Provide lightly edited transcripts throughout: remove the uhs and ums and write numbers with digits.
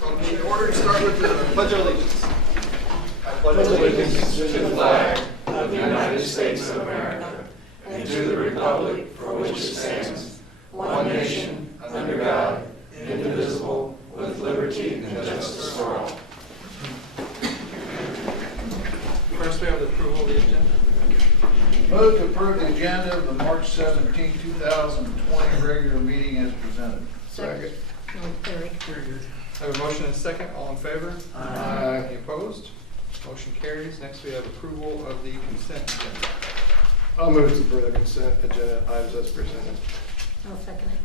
Call the meeting to order. Start with the Pledge of Allegiance. I pledge allegiance to the flag of the United States of America and to the republic for which it stands, one nation, under God, indivisible, with liberty and justice for all. First, we have the approval of the agenda. Move to approve the agenda of the March 17, 2020 regular meeting as presented. Second. Very I have a motion and a second. All in favor? Aye. Any opposed? Motion carries. Next, we have approval of the consent agenda. I'll move to approve the consent agenda items as presented. I'll second it.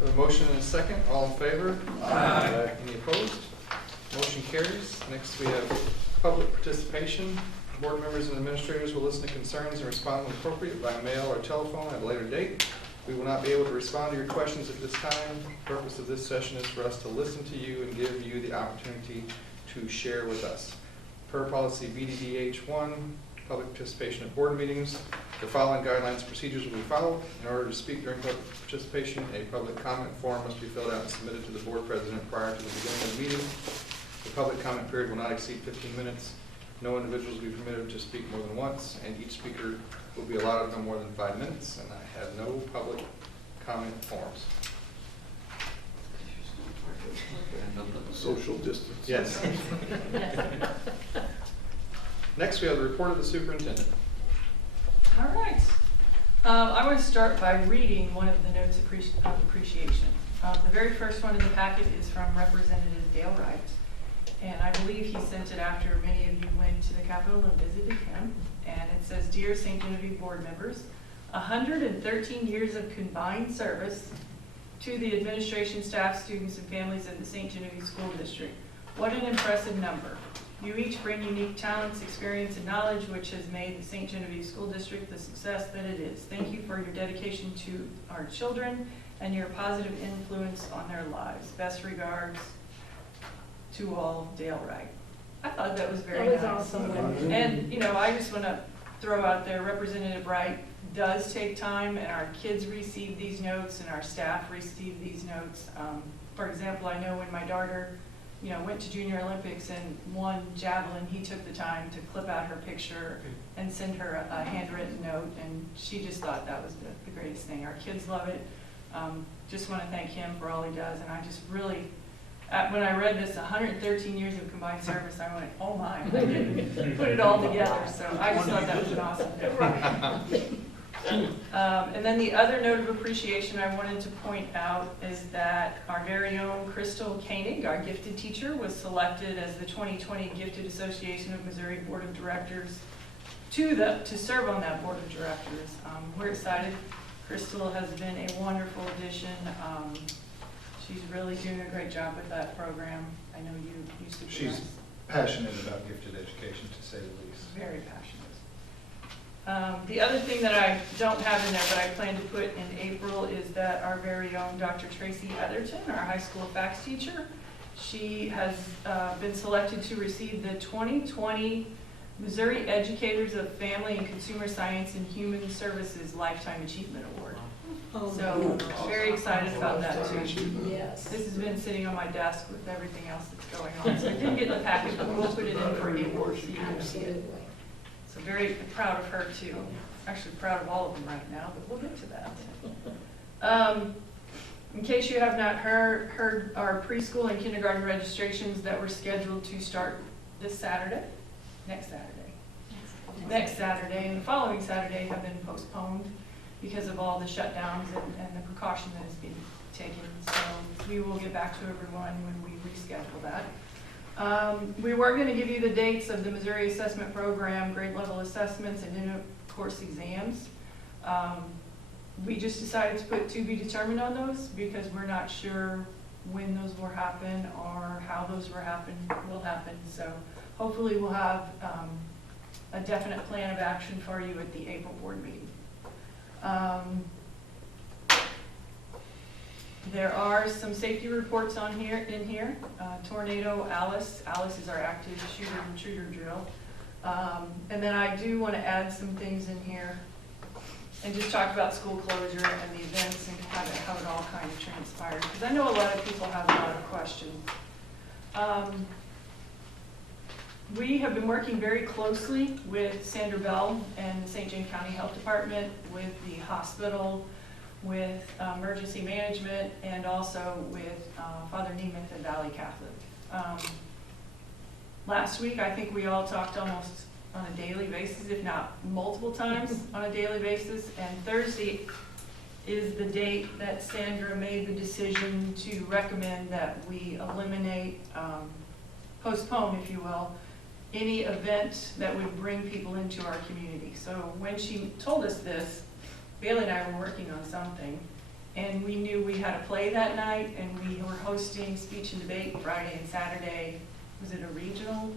I have a motion and a second. All in favor? Aye. Any opposed? Motion carries. Next, we have public participation. Board members and administrators will listen to concerns and respond when appropriate by mail or telephone at a later date. We will not be able to respond to your questions at this time. The purpose of this session is for us to listen to you and give you the opportunity to share with us. Per policy BDDH1, public participation at board meetings, the following guidelines and procedures will be followed. In order to speak during public participation, a public comment form must be filled out and submitted to the board president prior to the beginning of the meeting. The public comment period will not exceed 15 minutes. No individuals will be permitted to speak more than once, and each speaker will be allowed no more than 5 minutes, and I have no public comment forms. Social distance. Yes. Yes. Next, we have the report of the superintendent. All right. I want to start by reading one of the notes of appreciation. The very first one in the packet is from Representative Dale Wright, and I believe he sent it after many of you went to the Capitol and visited him. And it says, "Dear St. Genevieve board members, 113 years of combined service to the administration, staff, students, and families of the St. Genevieve School District. What an impressive number. You each bring unique talents, experience, and knowledge which has made the St. Genevieve School District the success that it is. Thank you for your dedication to our children and your positive influence on their lives. Best regards to all, Dale Wright." I thought that was very nice. That was awesome. And, you know, I just want to throw out there, Representative Wright does take time, and our kids receive these notes, and our staff receive these notes. For example, I know when my daughter, you know, went to Junior Olympics and won javelin, he took the time to clip out her picture and send her a handwritten note, and she just thought that was the greatest thing. Our kids love it. Just want to thank him for all he does, and I just really, when I read this, 113 years of combined service, I went, oh my, I didn't put it all together, so I just thought that was awesome. And then the other note of appreciation I wanted to point out is that our very own Crystal Koenig, our gifted teacher, was selected as the 2020 Gifted Association of Missouri Board of Directors to serve on that board of directors. We're excited. Crystal has been a wonderful addition. She's really doing a great job with that program. I know you used to be. She's passionate about gifted education, to say the least. Very passionate. The other thing that I don't have in there, but I plan to put in April, is that our very own Dr. Tracy Etherton, our high school facts teacher, she has been selected to receive the 2020 Missouri Educators of Family and Consumer Science and Human Services Lifetime Achievement Award. So very excited about that too. Yes. This has been sitting on my desk with everything else that's going on. So I didn't get the package, but we'll put it in for April so you can see it. Absolutely. So very proud of her too. Actually proud of all of them right now, but we'll get to that. In case you have not heard our preschool and kindergarten registrations that were scheduled to start this Saturday, next Saturday, and the following Saturday have been postponed because of all the shutdowns and the precaution that is being taken. So we will get back to everyone when we reschedule that. We were going to give you the dates of the Missouri Assessment Program, grade level assessments, and in-course exams. We just decided to put to be determined on those because we're not sure when those will happen or how those will happen. So hopefully we'll have a definite plan of action for you at the April board meeting. There are some safety reports in here. Tornado Alice is our active shooter drill. And then I do want to add some things in here and just talk about school closure and the events and how it all kind of transpired. Because I know a lot of people have a lot of questions. We have been working very closely with Sandra Bell and the St. James County Health Department, with the hospital, with emergency management, and also with Father Nemeth at Valley Catholic. Last week, I think we all talked almost on a daily basis, if not multiple times on a daily basis, and Thursday is the date that Sandra made the decision to recommend that we eliminate, postpone, if you will, any event that would bring people into our community. So when she told us this, Bailey and I were working on something, and we knew we had a play that night, and we were hosting speech and debate Friday and Saturday. Was it a regional?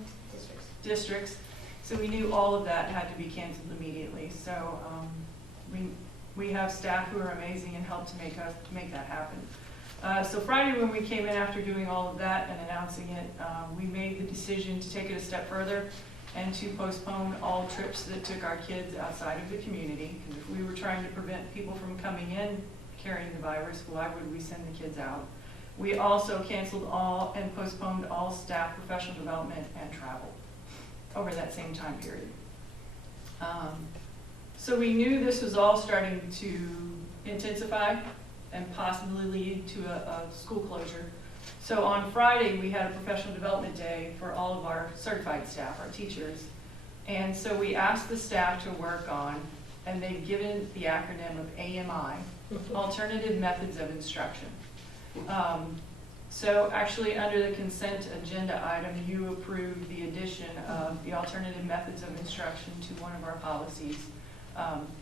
Districts. So we knew all of that had to be canceled immediately. So we have staff who are amazing and helped to make that happen. So Friday, when we came in after doing all of that and announcing it, we made the decision to take it a step further and to postpone all trips that took our kids outside of the community. Because if we were trying to prevent people from coming in carrying the virus, why would we send the kids out? We also canceled all and postponed all staff professional development and travel over that same time period. So we knew this was all starting to intensify and possibly lead to a school closure. So on Friday, we had a professional development day for all of our certified staff, our teachers. And so we asked the staff to work on, and they've given the acronym of AMI, Alternative Methods of Instruction. So actually, under the consent agenda item, you approved the addition of the alternative methods of instruction to one of our policies.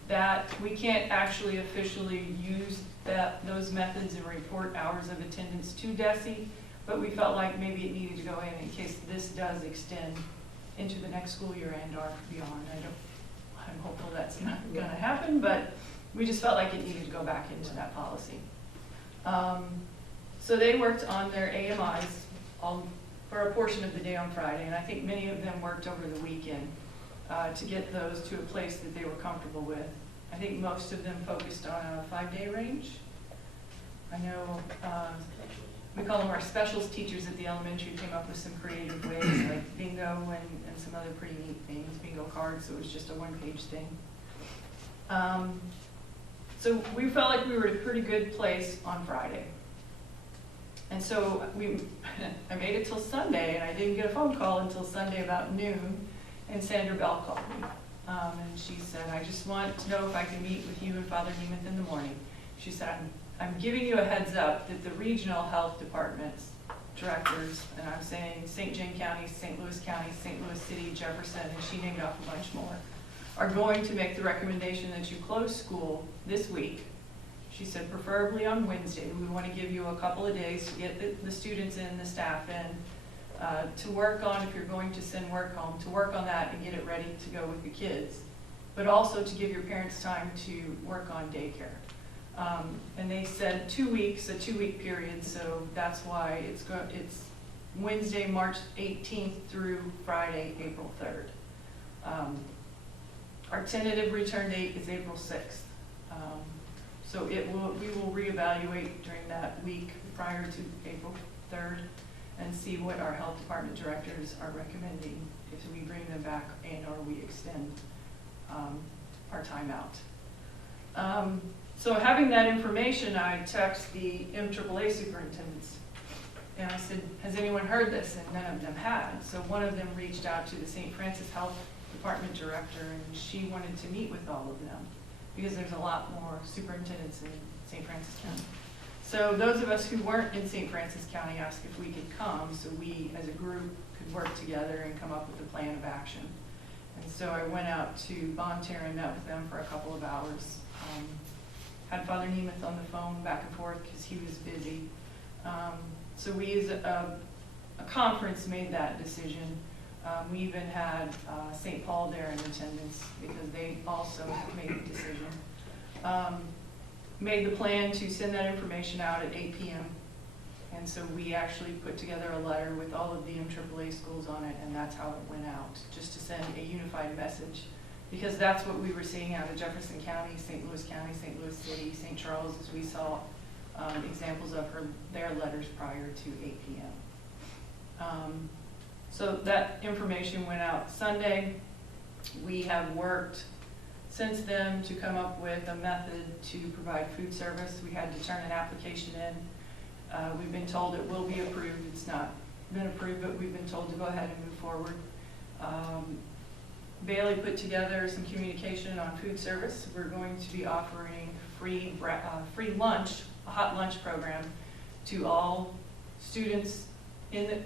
That we can't actually officially use those methods and report hours of attendance to DESE, but we felt like maybe it needed to go in case this does extend into the next school year and or beyond. I'm hopeful that's not going to happen, but we just felt like it needed to go back into that policy. So they worked on their AMIs for a portion of the day on Friday, and I think many of them worked over the weekend to get those to a place that they were comfortable with. I think most of them focused on a 5-day range. I know we call them our specials teachers at the elementary, came up with some creative ways like bingo and some other pretty neat things, bingo cards, so it was just a one-page thing. So we felt like we were at a pretty good place on Friday. And so I made it till Sunday, and I didn't get a phone call until Sunday about noon, and Sandra Bell called me. And she said, I just want to know if I can meet with you and Father Nemeth in the morning. She said, I'm giving you a heads up that the regional health departments, directors, and I'm saying St. James County, St. Louis County, St. Louis City, Jefferson, and she named off a bunch more, are going to make the recommendation that you close school this week. She said, preferably on Wednesday. We want to give you a couple of days to get the students in, the staff in, to work on, if you're going to send work home, to work on that and get it ready to go with the kids, but also to give your parents time to work on daycare. And they said 2 weeks, a 2-week period, so that's why it's Wednesday, March 18th through Friday, April 3rd. Our tentative return date is April 6th. So we will reevaluate during that week prior to April 3rd and see what our health department directors are recommending, if we bring them back and or we extend our timeout. So having that information, I text the MAAA superintendents, and I said, has anyone heard this? And none of them had. So one of them reached out to the St. Francis Health Department director, and she wanted to meet with all of them, because there's a lot more superintendents in St. Francis County. So those of us who weren't in St. Francis County asked if we could come, so we as a group could work together and come up with a plan of action. And so I went out to Bonne Terre and met with them for a couple of hours. Had Father Nemeth on the phone back and forth because he was busy. So we as a conference made that decision. We even had St. Paul there in attendance because they also made the decision. Made the plan to send that information out at 8 p.m. And so we actually put together a letter with all of the MAAA schools on it, and that's how it went out, just to send a unified message. Because that's what we were seeing out of Jefferson County, St. Louis County, St. Louis City, St. Charles, as we saw examples of their letters prior to 8 p.m. So that information went out Sunday. We have worked since then to come up with a method to provide food service. We had to turn an application in. We've been told it will be approved. It's not been approved, but we've been told to go ahead and move forward. Bailey put together some communication on food service. We're going to be offering free lunch, a hot lunch program to all students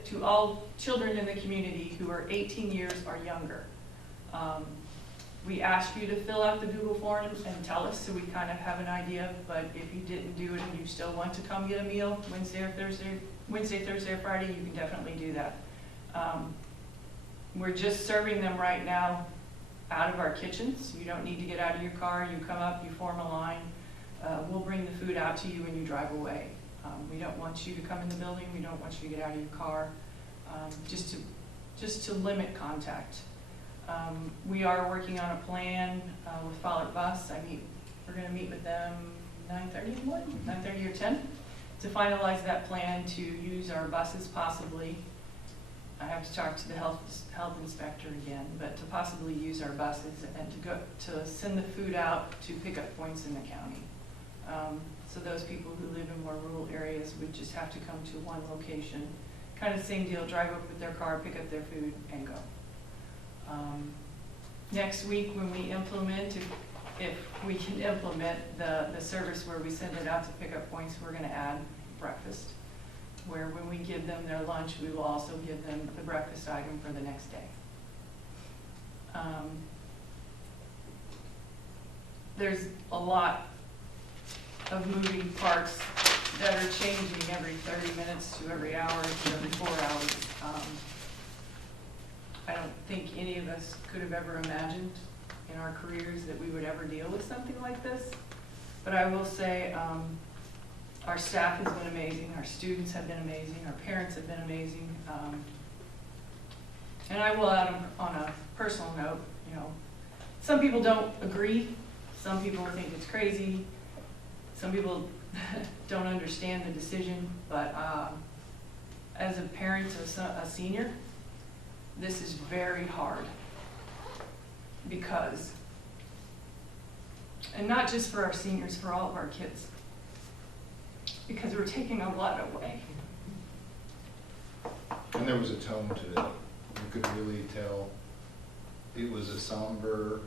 to all children in the community who are 18 years or younger. We asked you to fill out the Google form and tell us so we kind of have an idea, but if you didn't do it and you still want to come get a meal Wednesday, Thursday, or Friday, you can definitely do that. We're just serving them right now out of our kitchens. You don't need to get out of your car. You come up, you form a line. We'll bring the food out to you and you drive away. We don't want you to come in the building. We don't want you to get out of your car, just to limit contact. We are working on a plan with Follett Bus. We're going to meet with them 9:30 or 10 to finalize that plan to use our buses possibly. I have to talk to the health inspector again, but to possibly use our buses and to send the food out to pickup points in the county. So those people who live in more rural areas would just have to come to one location. Kind of same deal, drive up with their car, pick up their food, and go. Next week when we implement, if we can implement the service where we send it out to pickup points, we're going to add breakfast, where when we give them their lunch, we will also give them the breakfast item for the next day. There's a lot of moving parts that are changing every 30 minutes to every hour to every 4 hours. I don't think any of us could have ever imagined in our careers that we would ever deal with something like this. But I will say our staff has been amazing, our students have been amazing, our parents have been amazing. And I will add on a personal note, some people don't agree, some people think it's crazy, some people don't understand the decision, but as a parent of a senior, this is very hard because, and not just for our seniors, for all of our kids, because we're taking a lot away. And there was a tone to it. You could really tell it was a somber,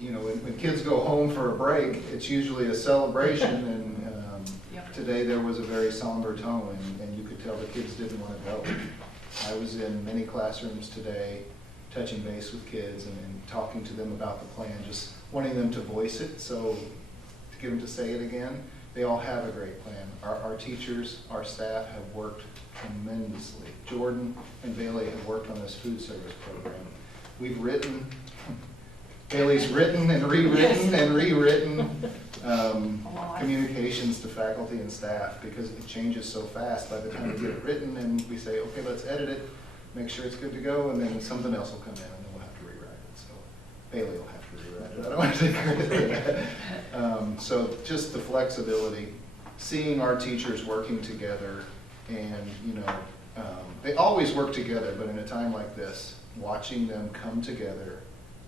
when kids go home for a break, it's usually a celebration, and Yep. today there was a very somber tone, and you could tell the kids didn't want to go. I was in many classrooms today, touching base with kids and talking to them about the plan, just wanting them to voice it, so to get them to say it again. They all have a great plan. Our teachers, our staff have worked tremendously. Jordan and Bailey have worked on this food service program. Bailey's written and rewritten and rewritten communications to faculty and staff because it changes so fast. By the time we get it written and we say, okay, let's edit it, make sure it's good to go, and then something else will come in and then we'll have to rewrite it. So Bailey will have to rewrite it. I don't want to take credit for that. So just the flexibility, seeing our teachers working together, and they always work together, but in a time like this, watching them come together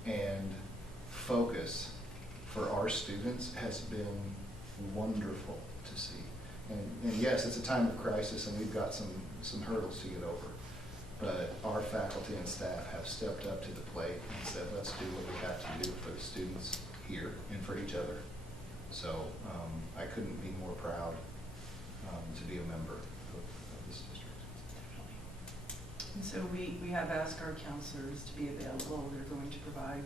and focus for our students has been wonderful to see. And yes, it's a time of crisis and we've got some hurdles to get over. But our faculty and staff have stepped up to the plate and said, let's do what we have to do for the students here and for each other. So I couldn't be more proud to be a member of this district. And so we have asked our counselors to be available. They're going to provide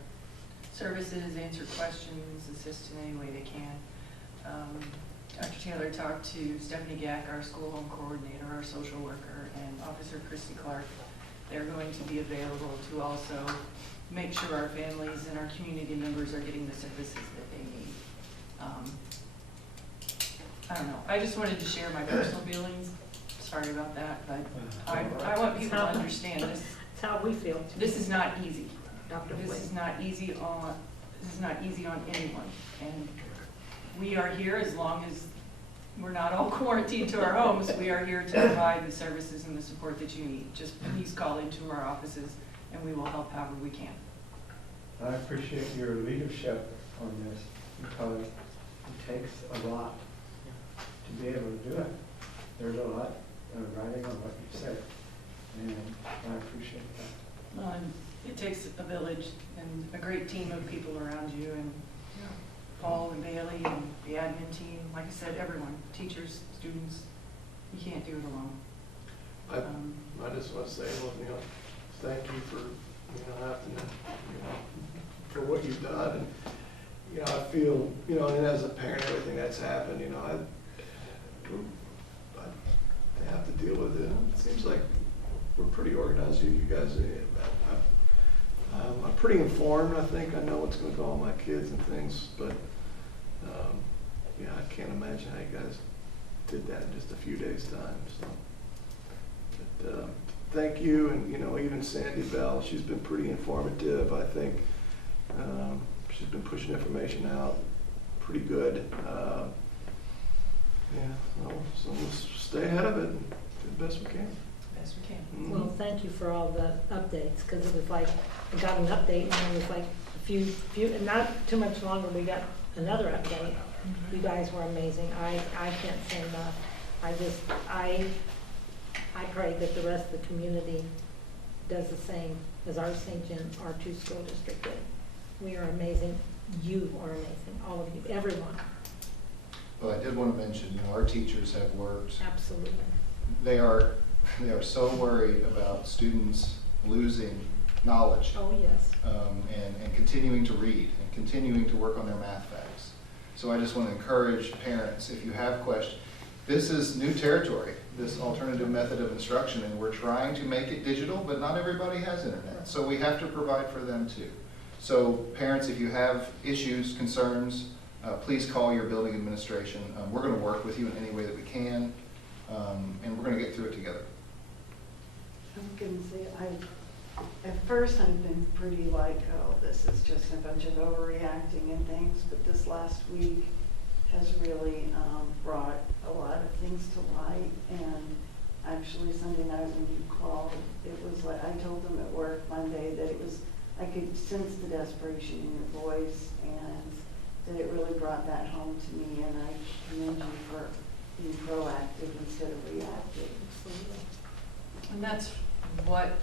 services, answer questions, assist in any way they can. Dr. Taylor talked to Stephanie Gack, our school home coordinator, our social worker, and Officer Christy Clark. They're going to be available to also make sure our families and our community members are getting the services that they need. I don't know. I just wanted to share my personal feelings. Sorry about that, but I want people to understand this. That's how we feel. This is not easy. Dr. This is not easy on anyone. And we are here as long as we're not all quarantined to our homes. We are here to provide the services and the support that you need. Just please call into our offices and we will help however we can. I appreciate your leadership on this because it takes a lot to be able to do it. There's a lot of writing on what you said, and I appreciate that. It takes a village and a great team of people around you, and Paul and Bailey and the admin team, like I said, everyone, teachers, students, you can't do it alone. I just want to say, well, thank you for, having to, for what you've done. And, I feel, and as a parent, everything that's happened, I have to deal with it. It seems like we're pretty organized. You guys, I'm pretty informed. I think I know what's going to go on my kids and things, but I can't imagine how you guys did that in just a few days' time. So, but thank you, and even Sandy Bell, she's been pretty informative. I think she's been pushing information out pretty good. So we'll stay ahead of it and do the best we can. Best we can. Mhm. Well, thank you for all the updates, because it was like, I got an update, and it was like a few, and not too much longer, we got another update. You guys were amazing. I can't say enough. I pray that the rest of the community does the same as our R2 school district did. We are amazing. You are amazing, all of you, everyone. Well, I did want to mention, our teachers have worked. Absolutely. They are so worried about students losing knowledge. Oh, yes. And continuing to read and continuing to work on their math facts. So I just want to encourage parents, if you have questions, this is new territory, this alternative method of instruction, and we're trying to make it digital, but not everybody has internet. So we have to provide for them too. So parents, if you have issues, concerns, please call your building administration. We're going to work with you in any way that we can, and we're going to get through it together. I'm going to say, at first I've been pretty like, oh, this is just a bunch of overreacting and things, but this last week has really brought a lot of things to light. And actually Sunday night when you called, it was like, I told them at work Monday that I could sense the desperation in your voice, and that it really brought that home to me, and I commend you for being proactive instead of reactive. Absolutely. And that's what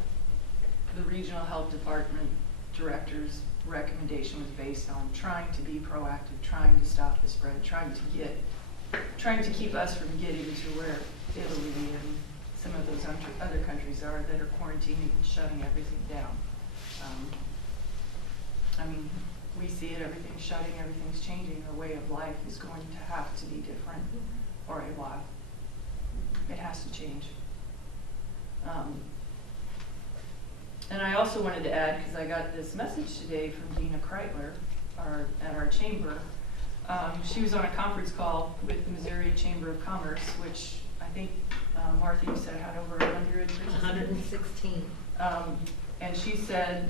the regional health department director's recommendation was based on, trying to be proactive, trying to stop the spread, trying to keep us from getting to where Italy and some of those other countries are that are quarantining and shutting everything down. We see it, everything's shutting, everything's changing. Our way of life is going to have to be different for a while. It has to change. And I also wanted to add, because I got this message today from Dina Kreitler at our chamber. She was on a conference call with the Missouri Chamber of Commerce, which I think, Martha, you said had over 100 116. And she said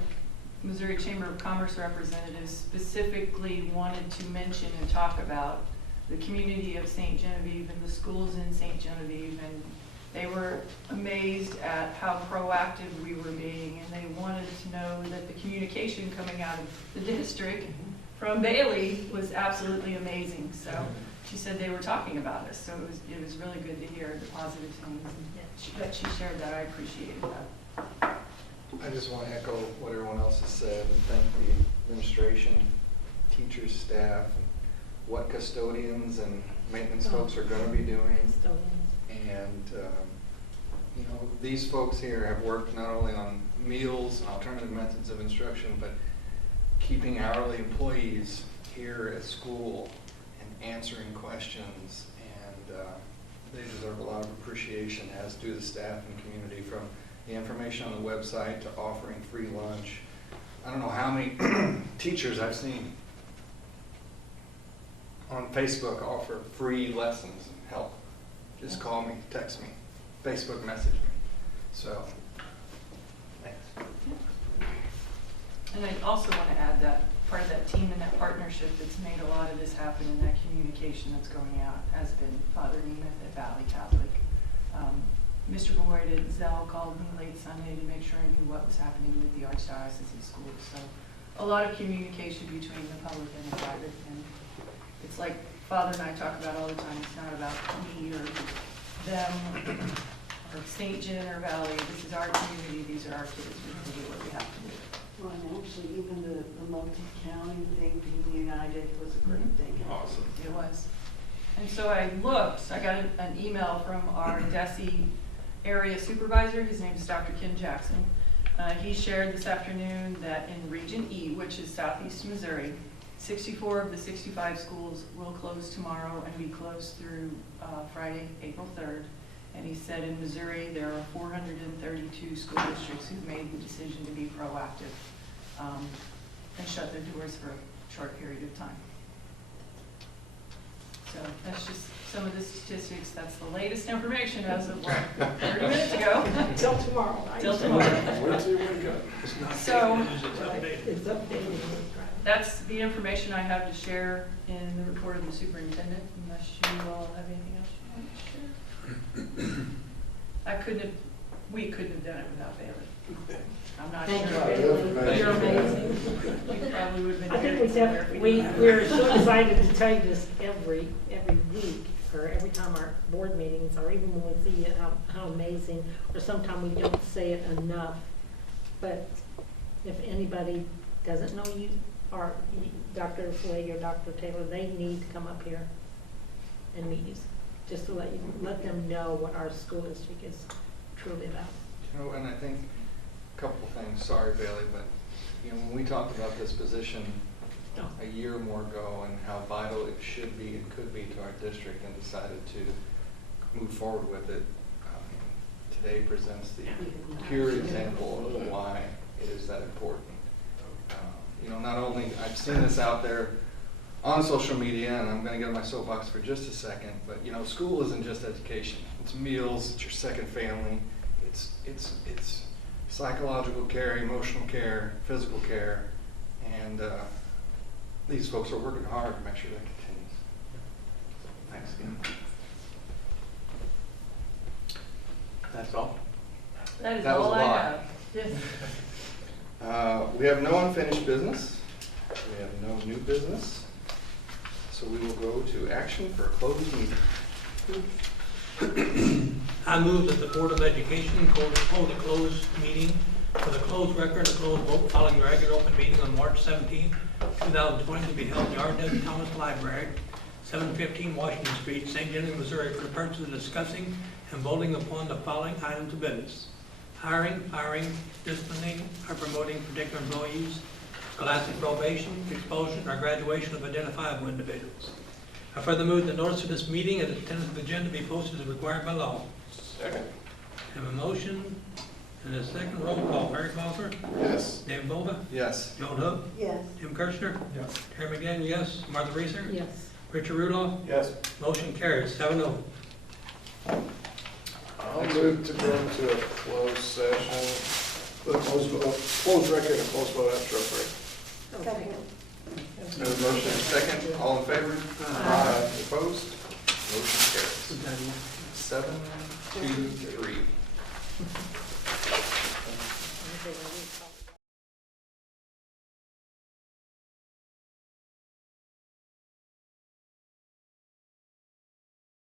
Missouri Chamber of Commerce representatives specifically wanted to mention and talk about the community of St. Genevieve and the schools in St. Genevieve, and they were amazed at how proactive we were being, and they wanted to know that the communication coming out of the district from Bailey was absolutely amazing. So she said they were talking about us, so it was really good to hear the positive things that she shared that. I appreciated that. I just want to echo what everyone else has said and thank the administration, teachers, staff, and what custodians and maintenance folks are going to be doing. And, these folks here have worked not only on meals and alternative methods of instruction, but keeping hourly employees here at school and answering questions. And they deserve a lot of appreciation, as do the staff and community, from the information on the website to offering free lunch. I don't know how many teachers I've seen on Facebook offer free lessons and help. Just call me, text me, Facebook message me. So, thanks. And I also want to add that part of that team and that partnership that's made a lot of this happen, and that communication that's going out has been Father Nemeth at Valley Catholic. Mr. Boyd at Zell called me late Sunday to make sure I knew what was happening with the Archdiocese schools. So a lot of communication between the public and the private. And it's like Father and I talk about all the time. It's not about me or them or St. John or Valley. This is our community. These are our kids. We have to do what we have to do. Well, and actually, even the multi-county thing, being united was a great thing. Awesome. It was. And so I looked, I got an email from our DESE area supervisor. His name is Dr. Ken Jackson. He shared this afternoon that in Region E, which is southeast Missouri, 64 of the 65 schools will close tomorrow and be closed through Friday, April 3rd. And he said in Missouri, there are 432 school districts who've made the decision to be proactive and shut their doors for a short period of time. So that's just some of the statistics. That's the latest information as of like 30 minutes ago. Till tomorrow, right? Till tomorrow. It's not So- dated, it's updated. It's updated. That's the information I have to share in the report of the superintendent, unless you all have anything else you want to share. We couldn't have done it without Bailey. I'm not Thank sure. you, Bailey. You're amazing. We probably would have I been think there if we didn't. we're so excited to tell you this every week, or every time our board meetings, or even when we see it, how amazing, or sometimes we don't say it enough. But if anybody doesn't know you, or Dr. Flay or Dr. Taylor, they need to come up here and meet you, just to let them know what our school district is truly about. You know, and I think a couple things, sorry Bailey, but, you know, when we talked about this position a year or more ago and how vital it should be and could be to our district and decided to move forward with it, today presents the pure example of why it is that important. You know, not only, I've seen this out there on social media, and I'm going to get on my soapbox for just a second, but, you know, school isn't just education. It's meals, it's your second family, it's psychological care, emotional care, physical care, and these folks are working hard to make sure that continues. Thanks again. That's all? That is That was all a I lot. have. Yes. We have no unfinished business. We have no new business. So we will go to action for a closed meeting. I move that the Board of Education hold a closed meeting for the closed record and closed vote following the regular open meeting on March 17, 2020 to be held in the R.W. Thomas Library, 715 Washington Street, St. Genevieve, Missouri, for the purpose of discussing and voting upon the following items of business: hiring, firing, disciplining, or promoting particular employees, scholastic probation, expulsion, or graduation of identifiable individuals. I further move the notice of this meeting and the tentative agenda be posted as required by law. Second. Have a motion and a second. Roll call. Mary Bowser? Yes. David Bova? Yes. Joan Hook? Yes. Tim Kirchner? Yes. Terry McGinn, yes. Martha Reeser? Yes. Richard Rudolph? Yes. Motion carries 7-0. I'll move to go into a closed session, with a closed record and closed vote after a break. Second. There's a motion and a second. All in favor? Aye. Opposed? Motion carries. 7-2-3.